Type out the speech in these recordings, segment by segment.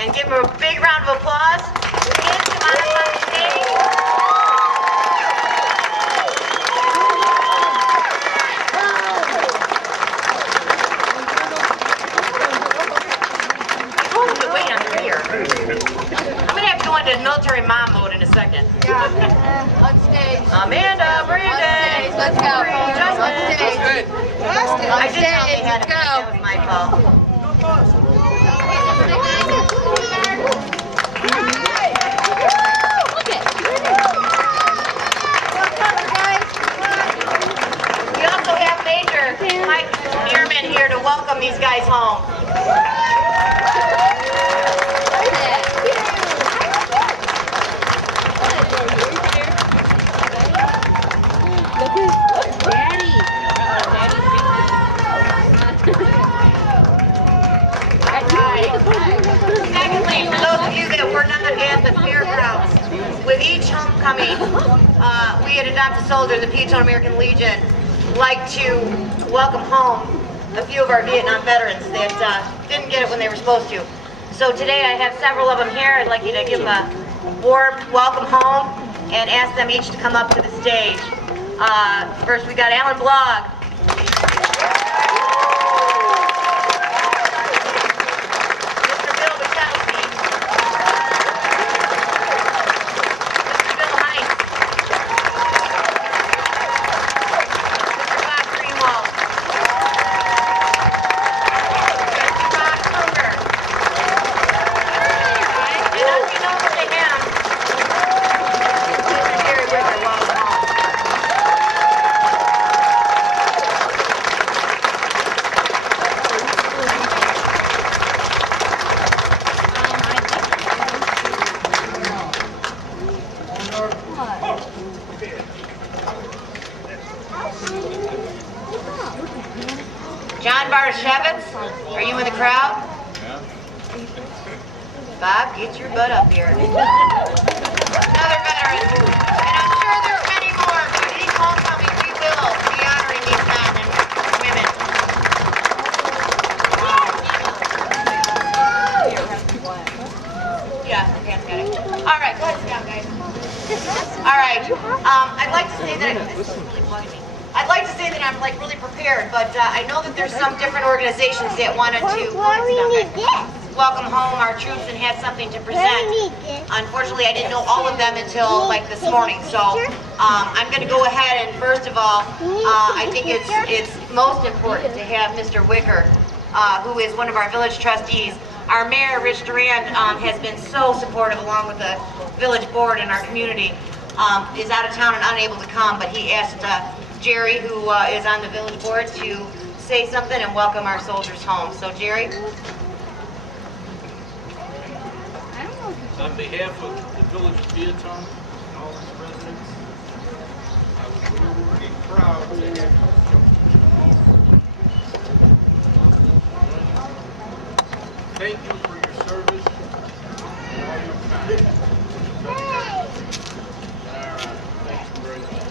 And give them a big round of applause. Kids, come on up on the stage. Wait, I'm here. I'm going to have to go into military mom mode in a second. On stage. Amanda, Brandon. Let's go. Justin. On stage. I did tell they had to. That was my fault. We also have Major Mike Bierman here to welcome these guys home. Secondly, for those of you that were not at the fairgrounds, with each homecoming, we at Adopt a Soldier, the Peotone American Legion, like to welcome home a few of our Vietnam veterans that didn't get it when they were supposed to. So today I have several of them here. I'd like you to give them a warm welcome home and ask them each to come up to the stage. First we got Alan Blogg. Are you in the crowd? Yeah. Bob, get your butt up here. Another veteran. And I'm sure there are many more, but each homecoming we will be honoring these men and women. Yeah, okay, got it. All right, go ahead, sit down, guys. All right. I'd like to say that this is really bugging me. I'd like to say that I'm like really prepared, but I know that there's some different organizations that wanted to welcome home our troops and have something to present. Unfortunately, I didn't know all of them until like this morning, so I'm going to go ahead and first of all, I think it's most important to have Mr. Wicker, who is one of our village trustees. Our mayor, Rich Durand, has been so supportive along with the village board and our community. Is out of town and unable to come, but he asked Jerry, who is on the village board, to say something and welcome our soldiers home. So, Jerry? On behalf of the village of Peotone and all its residents, we're pretty proud to have you home. Thank you for your service and all your time. Thank you very much.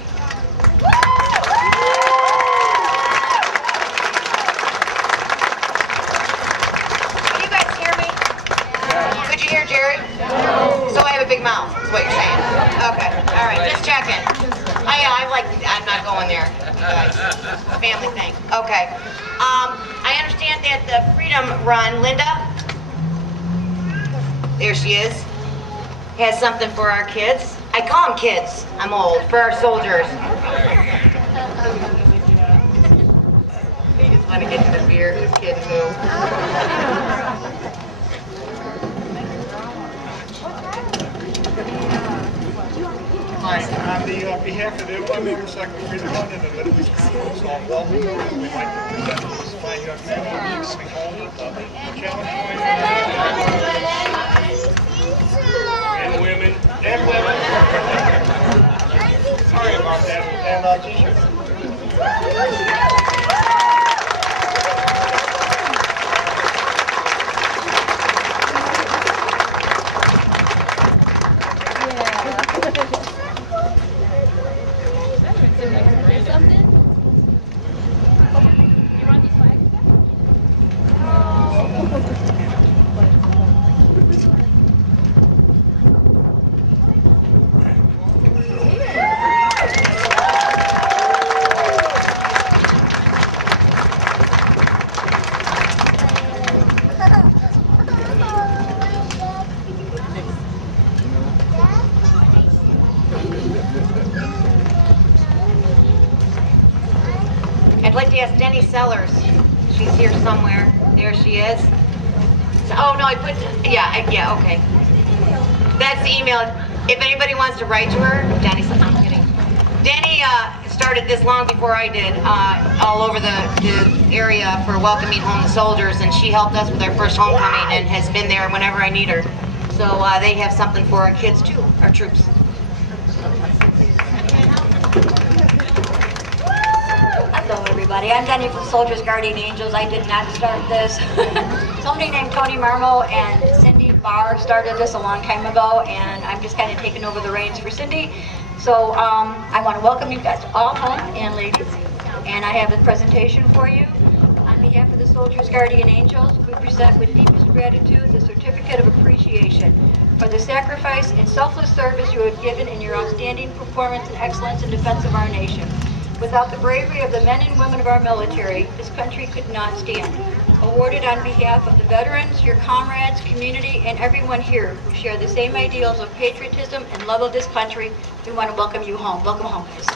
Jerry? No. So I have a big mouth, is what you're saying. Okay, all right, just checking. I'm not going there, you guys. Family thing. Okay. I understand that the Freedom Run, Linda, there she is, has something for our kids. I call them kids. I'm old. For our soldiers. They just want to get to the beer. This kid move. On behalf of the Illinois Motorcycle Freedom Run and the Middle East Conference on Welcome, we'd like to present this to my young man coming home. Challenge and women. And women. Sorry about that. And t-shirts. I'd like to ask Denny Sellers. She's here somewhere. There she is. So, oh no, I put, yeah, okay. That's the email. If anybody wants to write to her, Denny, I'm kidding. Denny started this long before I did, all over the area for welcoming home the soldiers, and she helped us with our first homecoming and has been there whenever I need her. So they have something for our kids too, our troops. Hello everybody, I'm Denny from Soldiers Guardian Angels. I did not start this. Somebody named Tony Marmo and Cindy Barr started this a long time ago, and I'm just kind of taking over the reins for Cindy. So I want to welcome you guys all home, and ladies, and I have a presentation for you. On behalf of the Soldiers Guardian Angels, we present with deepest gratitude the certificate of appreciation for the sacrifice and selfless service you have given in your outstanding performance and excellence in defense of our nation. Without the bravery of the men and women of our military, this country could not stand. Awarded on behalf of the veterans, your comrades, community, and everyone here who share the same ideals of patriotism and love of this country, we want to welcome you home. Welcome home, guys.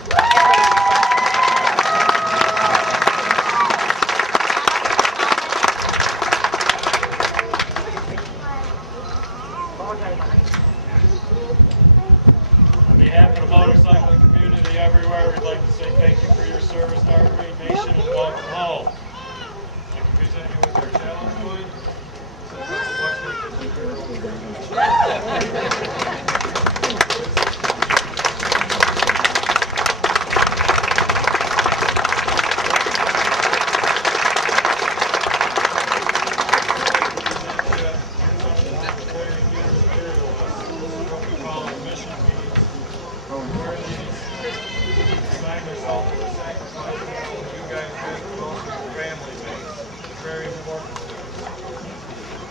On behalf of the motorcycling community everywhere, we'd like to say thank you for your service to our great nation and welcome home. I can present you with our challenge wood.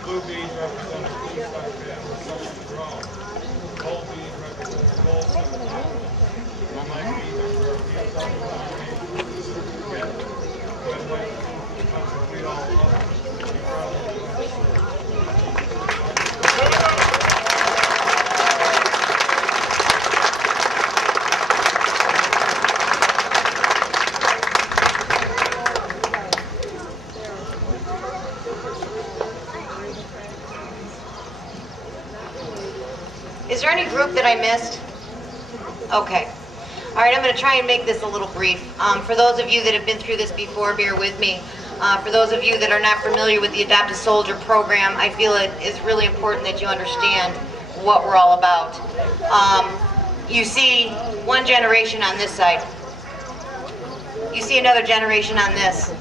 Blue beads represent our blue star family, such as Rome. Gold beads represent our gold star family. White beads are for our Peotone American Legion. Red, white, blue comes from we all love. We proudly do our service. Is there any group that I missed? Okay. All right, I'm going to try and make this a little brief. For those of you that have been through this before, bear with me. For those of you that are not familiar with the Adopt a Soldier program, I feel it is really important that you understand what we're all about. You see one generation on this side. You see another generation on this.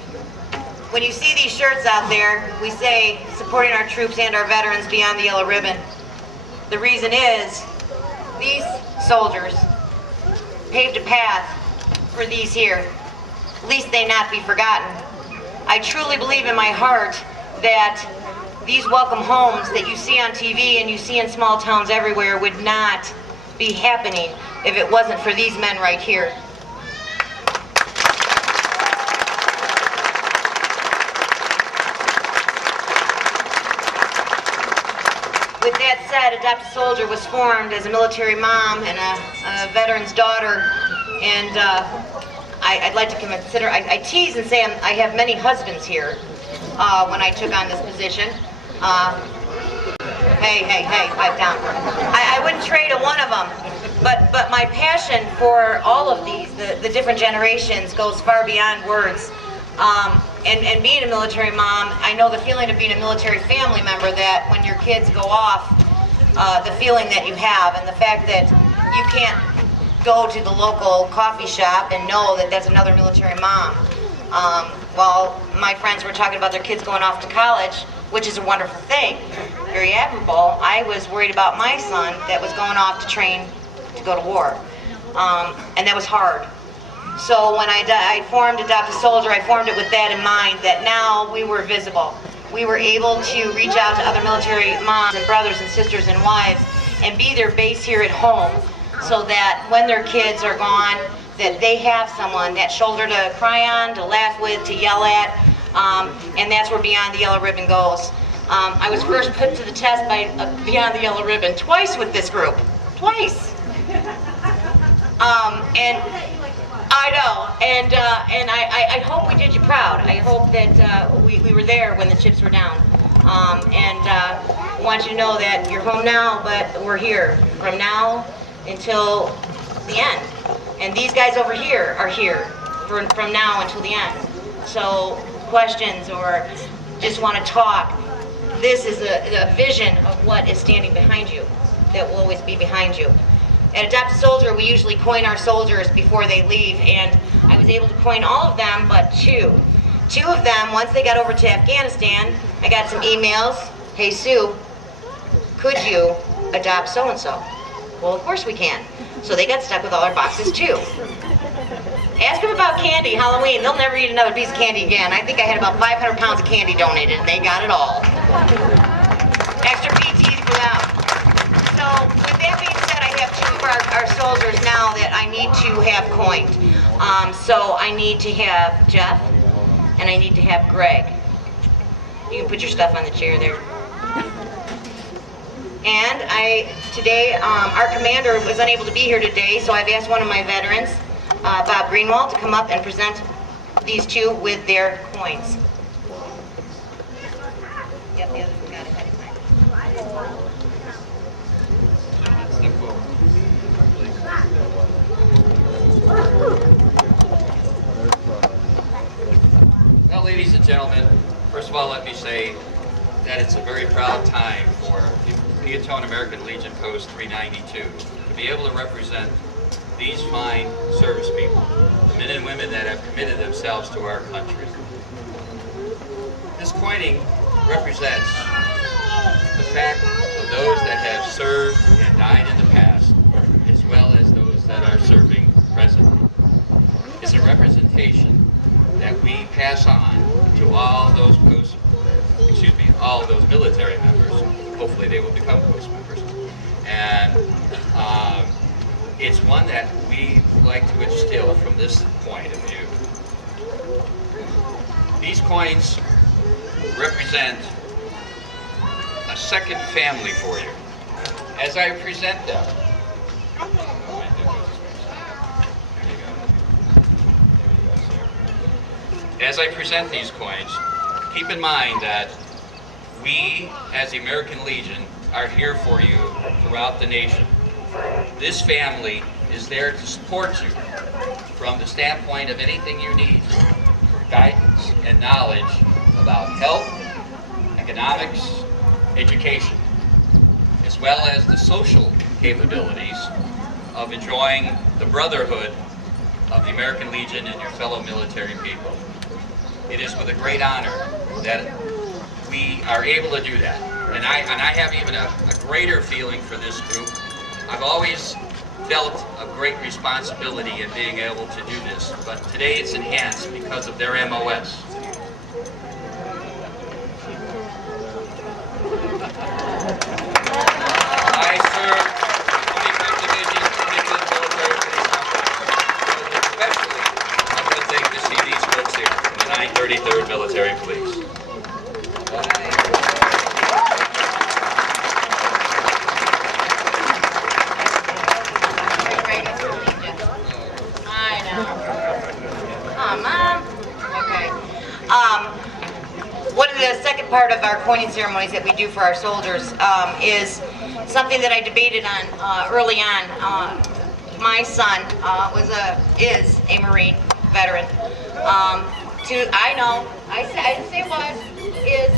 When you see these shirts out there, we say, supporting our troops and our veterans beyond the yellow ribbon. The reason is, these soldiers paved a path for these here. Least they not be forgotten. I truly believe in my heart that these welcome homes that you see on TV and you see in small towns everywhere would not be happening if it wasn't for these men right here. With that said, Adopt a Soldier was formed as a military mom and a veteran's daughter, and I'd like to consider, I tease and say I have many husbands here when I took on this position. Hey, pipe down. I wouldn't trade a one of them, but my passion for all of these, the different generations, goes far beyond words. And being a military mom, I know the feeling of being a military family member, that when your kids go off, the feeling that you have, and the fact that you can't go to the local coffee shop and know that that's another military mom. While my friends were talking about their kids going off to college, which is a wonderful thing, very admirable, I was worried about my son that was going off to train to go to war. And that was hard. So when I formed Adopt a Soldier, I formed it with that in mind, that now we were visible. We were able to reach out to other military moms and brothers and sisters and wives and be their base here at home, so that when their kids are gone, that they have someone, that shoulder to cry on, to laugh with, to yell at, and that's where Beyond the Yellow Ribbon goes. I was first put to the test by Beyond the Yellow Ribbon twice with this group. Twice. I know, and I hope we did you proud. I hope that we were there when the chips were down. I want you to know that you're home now, but we're here from now until the end. And these guys over here are here from now until the end. So questions or just want to talk, this is a vision of what is standing behind you, that will always be behind you. At Adopt a Soldier, we usually coin our soldiers before they leave, and I was able to coin all of them but two. Two of them, once they got over to Afghanistan, I got some emails. Hey Sue, could you adopt so-and-so? Well, of course we can. So they got stuck with all our boxes too. Ask them about candy, Halloween. They'll never eat another piece of candy again. I think I had about 500 pounds of candy donated, and they got it all. Extra PTs for them. So with that being said, I have two of our soldiers now that I need to have coined. So I need to have Jeff, and I need to have Greg. You can put your stuff on the chair there. And today, our commander was unable to be here today, so I've asked one of my veterans, Bob Greenwald, to come up and present these two with their coins. Yep, the other one got it ahead of time. Well, ladies and gentlemen, first of all, let me say that it's a very proud time for the Peotone American Legion Post 392 to be able to represent these fine service people, the men and women that have committed themselves to our country. This coining represents the fact of those that have served and died in the past, as well as those that are serving presently. It's a representation that we pass on to all those all those military members. Hopefully they will become post members. And it's one that we like to instill from this point of view. These coins represent a second family for you. As I present them, as I present these coins, keep in mind that we, as the American Legion, are here for you throughout the nation. This family is there to support you from the standpoint of anything you need for guidance and knowledge about health, economics, education, as well as the social capabilities of enjoying the brotherhood of the American Legion and your fellow military people. It is with a great honor that we are able to do that. And I have even a greater feeling for this group. I've always felt a great responsibility in being able to do this, but today it's enhanced because of their MOS. I serve 25th Division, 25th Military Police Company. Especially, I'm going to take to see these folks here from the 933rd Military Police. The second part of our coining ceremonies that we do for our soldiers is something that I debated on early on. My son is a Marine veteran. I didn't say was, is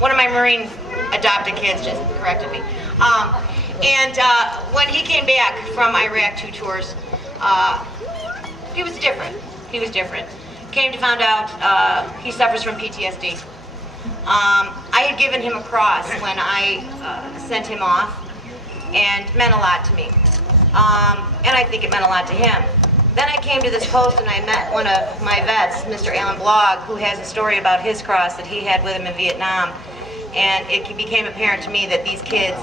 one of my Marine adopted kids just corrected me. When he came back from Iraq 2 tours, he was different. He was different. Came to find out he suffers from PTSD. I had given him a cross when I sent him off, and it meant a lot to me. And I think it meant a lot to him. Then I came to this post and I met one of my vets, Mr. Alan Blogg, who has a story about his cross that he had with him in Vietnam. And it became apparent to me that these kids,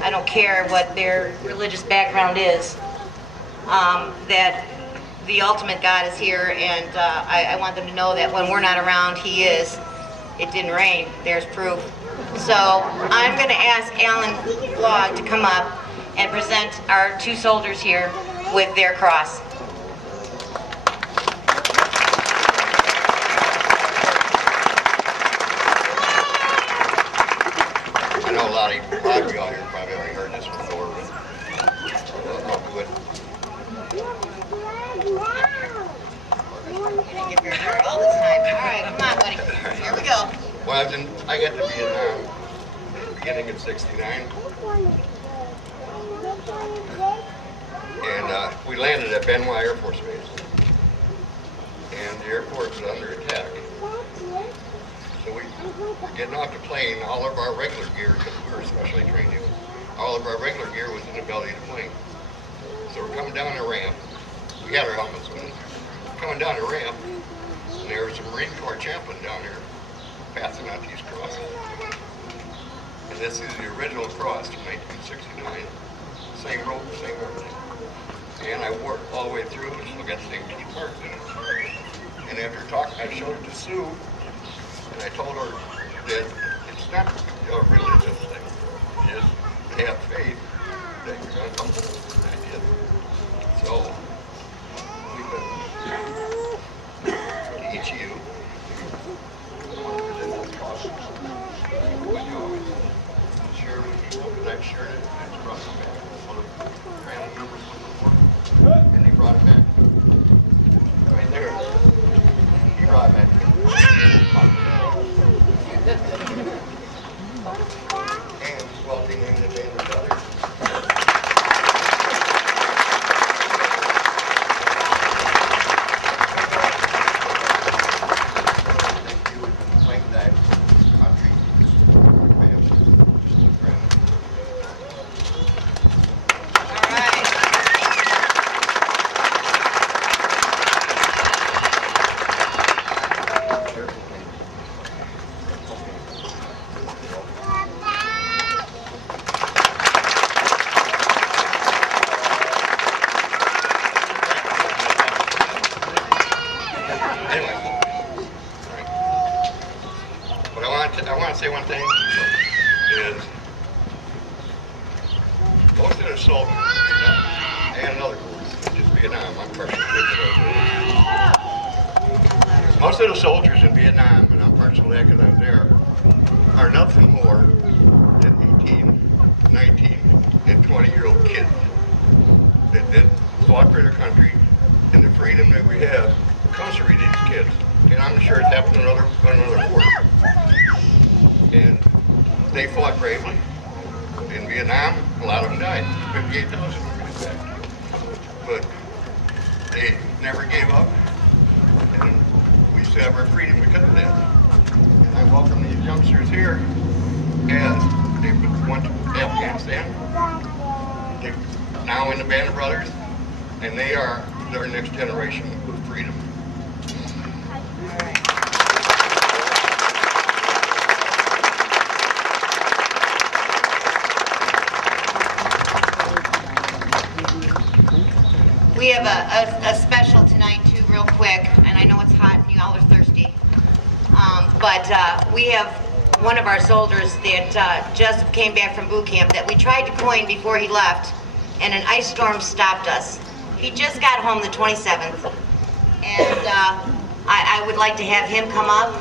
I don't care what their religious background is, that the ultimate God is here, and I want them to know that when we're not around, He is. It didn't rain. There's proof. So I'm going to ask Alan Blogg to come up and present our two soldiers here with their cross. Well, I got to Vietnam beginning of '69, and we landed at Benoit Air Force Base, and the airport was under attack. So we were getting off the plane, all of our regular gear, because we were specially trained, all of our regular gear was in the belly of the plane. So we're coming down the ramp. We had our helmets with us. Coming down the ramp, and there was a Marine Corps chaplain down there passing out these crosses. And this is the original cross from 1969. Same rope, same everything. And I wore it all the way through and still got the same teeth marks in it. And after talking, I showed it to Sue, and I told her that it's not a religious thing. Just have faith that you're going to come home. I did. So, we've been to each of you. Share with people, because I've shared it, and it's brought it back. One of the family members went before, and they brought it back. Right there. He brought it back. And welcoming the band of brothers. I want to say one thing is most of the soldiers and other groups, just Vietnam, I'm partially with most of the soldiers in Vietnam, and I'm partial to that because I was there, are nothing more than 18, 19, and 20-year-old kids that fought for their country, and the freedom that we have comes from these kids. And I'm sure it's happened in another war. And they fought bravely. In Vietnam, a lot of them died. 58,000 were back. But they never gave up. And we used to have our freedom because of that. And I welcome these youngsters here as they went to Afghanistan. They're now in the Band of Brothers, and they are their next generation of freedom. We have a special tonight too, real quick, and I know it's hot and you all are thirsty. But we have one of our soldiers that just came back from boot camp that we tried to coin before he left, and an ice storm stopped us. He just got home the 27th, and I would like to have him come up,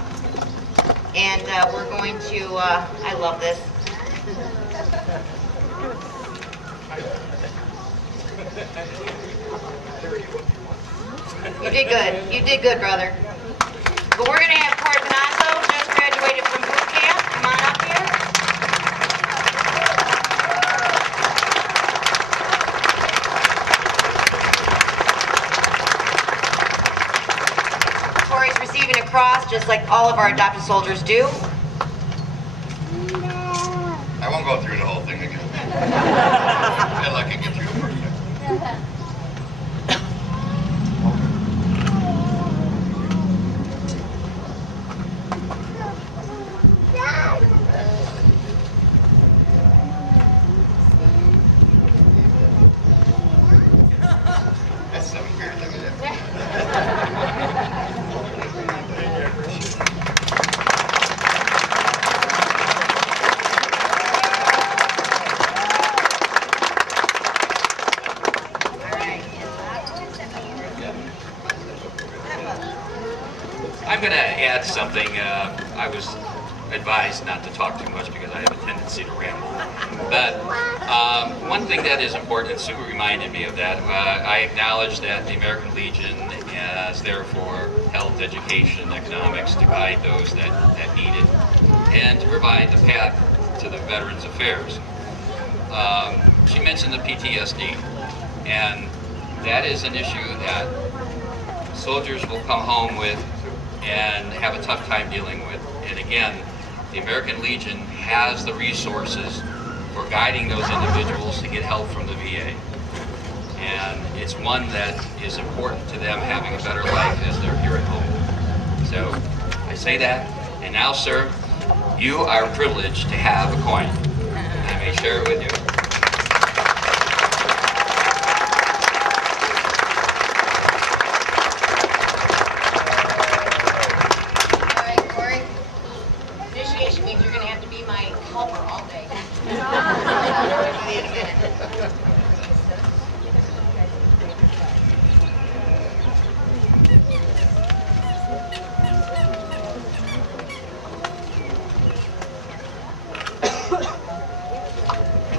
and we're going to, I love this. You did good. You did good, brother. But we're going to have Cory Panazzo, just graduated from boot camp. Come on up here. Cory's receiving a cross, just like all of our adopted soldiers do. I won't go through the whole thing again. I'd like to get through the first thing. That's so weird, look at that. I'm going to add something. I was advised not to talk too much because I have a tendency to ramble. But one thing that is important, and Sue reminded me of that, I acknowledge that the American Legion as there for health, education, economics to guide those that need it, and to provide the path to the Veterans Affairs. She mentioned the PTSD, and that is an issue that soldiers will come home with and have a tough time dealing with. And again, the American Legion has the resources for guiding those individuals to get help from the VA. And it's one that is important to them having a better life as they're here at home. So I say that, and now, sir, you are privileged to have a coin. I may share it with you. All right, Corey. Initiation means you're going to have to be my helper all day. See you in a minute.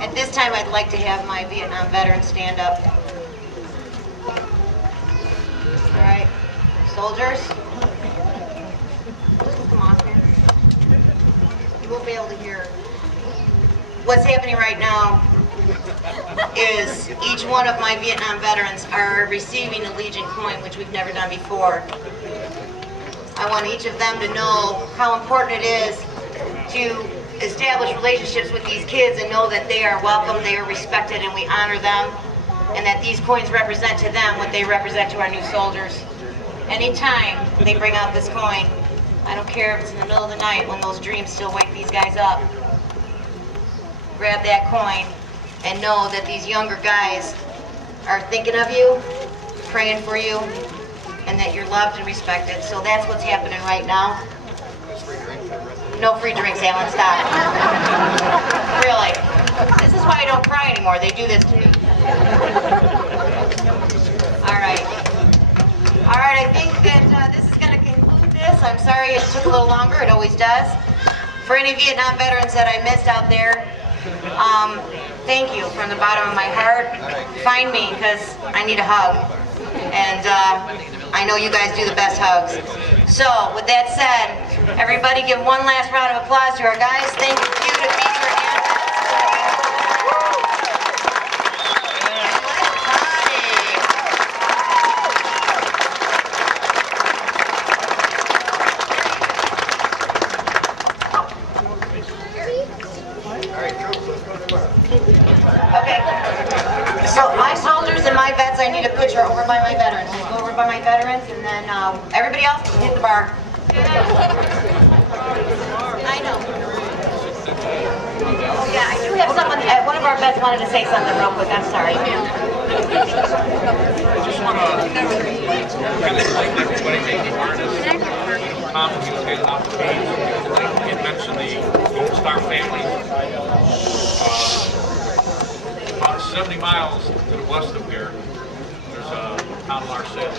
At this time, I'd like to have my Vietnam veterans stand up. All right, soldiers, just come on here. You won't be able to hear. What's happening right now is each one of my Vietnam veterans are receiving a Legion coin, which we've never done before. I want each of them to know how important it is to establish relationships with these kids and know that they are welcome, they are respected, and we honor them, and that these coins represent to them what they represent to our new soldiers. Anytime they bring out this coin, I don't care if it's in the middle of the night when those dreams still wake these guys up, grab that coin and know that these younger guys are thinking of you, praying for you, and that you're loved and respected. So that's what's happening right now. No free drinks, Alan, stop. Really. This is why I don't cry anymore. They do this to me. All right. All right, I think that this is going to conclude this. I'm sorry it took a little longer. It always does. For any Vietnam veterans that I missed out there, thank you from the bottom of my heart. Find me, because I need a hug. And I know you guys do the best hugs. So, with that said, everybody give one last round of applause to our guys. Thank you to Beaver and let's party. Okay. So, my soldiers and my vets, I need a picture over by my veterans. Let's go over by my veterans, and then everybody else can hit the bar. I know. Oh yeah, I do have someone, one of our vets wanted to say something real quick, I'm sorry. I just want to kind of like everybody make awareness. Tom, he was handing out the page. He had mentioned the Gold Star family. About 70 miles to the west of here, there's a town Marseille.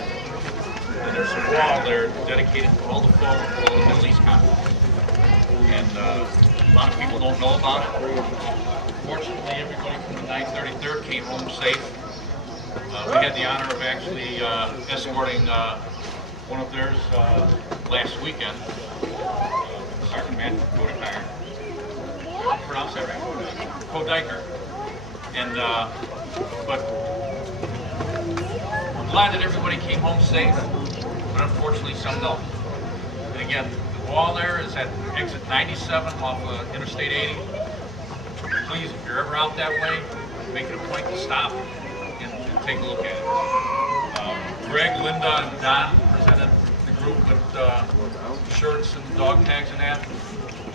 And there's a wall there dedicated to all the fallen for all the Middle East conflicts. And a lot of people don't know about it. Fortunately, everybody from the 933rd came home safe. We had the honor of actually escorting one of theirs last weekend, Sergeant Matt Kodeiker. Pronounce that right? Kodeiker. And but we're glad that everybody came home safe, but unfortunately some don't. And again, the wall there is at exit 97 off Interstate 80. Please, if you're ever out that way, make it a point to stop and take a look at it. Greg, Linda, and Don presented the group with shirts and dog tags and that.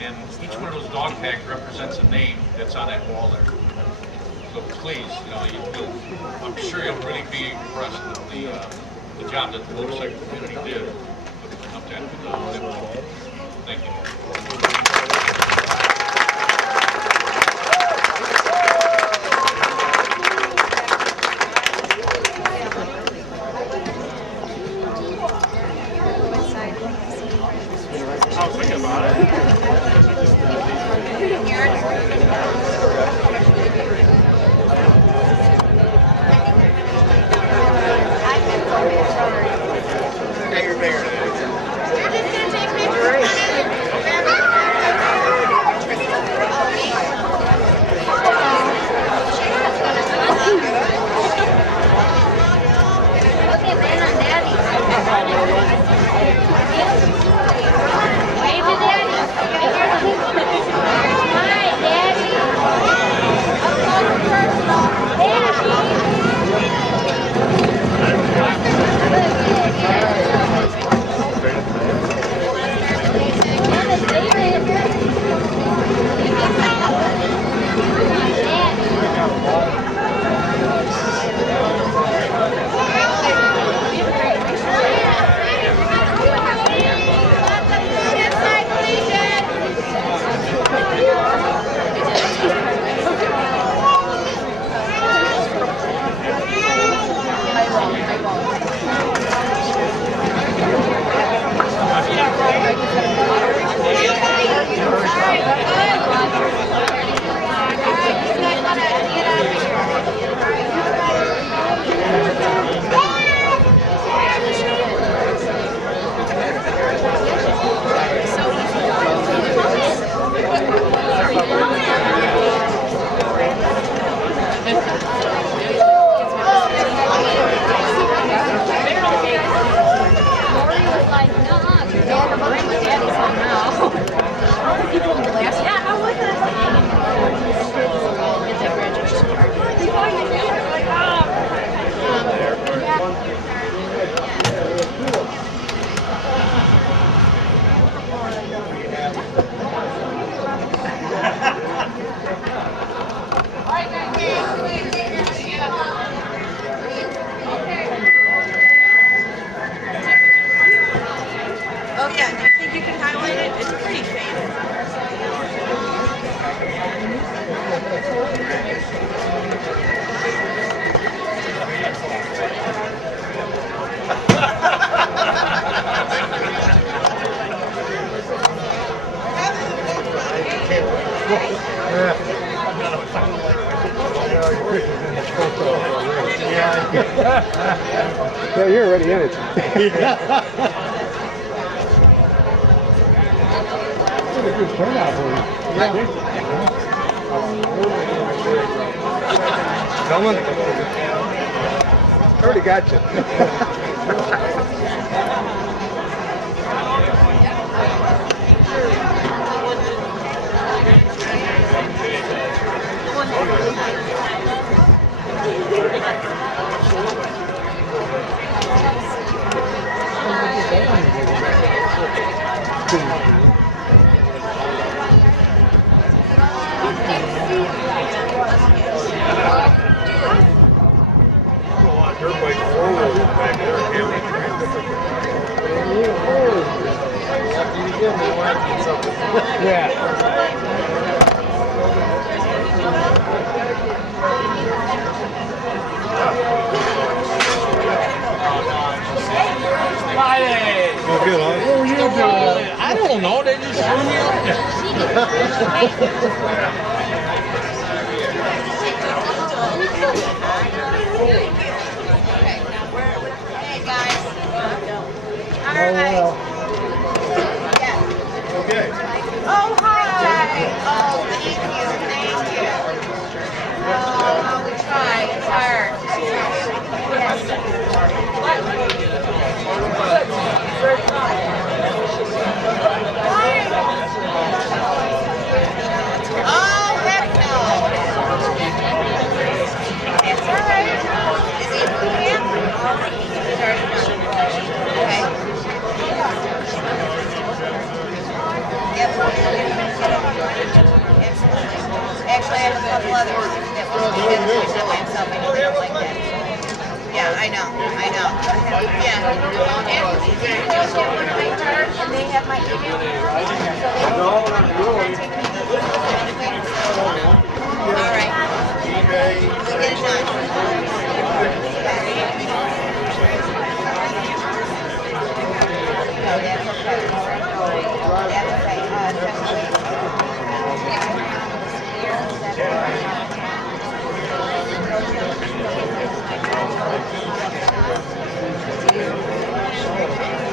And each one of those dog tags represents a name that's on that wall there. So please, you know, I'm sure you'll really be impressed with the job that the motorcycle community did with up that. Thank you. I was thinking about it. Oh yeah, do you think you can highlight it? It's pretty faded. Yeah, you're already in it. Good turnout for you. Coming? I already got you. Well, good, huh? What were you doing? I don't know. They just threw me up there. Hey guys. All right. Yes. Okay. Oh hi. Oh thank you. Oh we try. It's hard. Oh heck no. It's all right. Is he here? He's already done. Okay. Yep. Actually, I have a couple others that will be dedicated by himself. I know they don't like that. Yeah, I know. Yeah. And you guys have one of my cards, and they have my email. All right. We'll get it done. No, that's okay. That's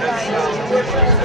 okay. Thank you.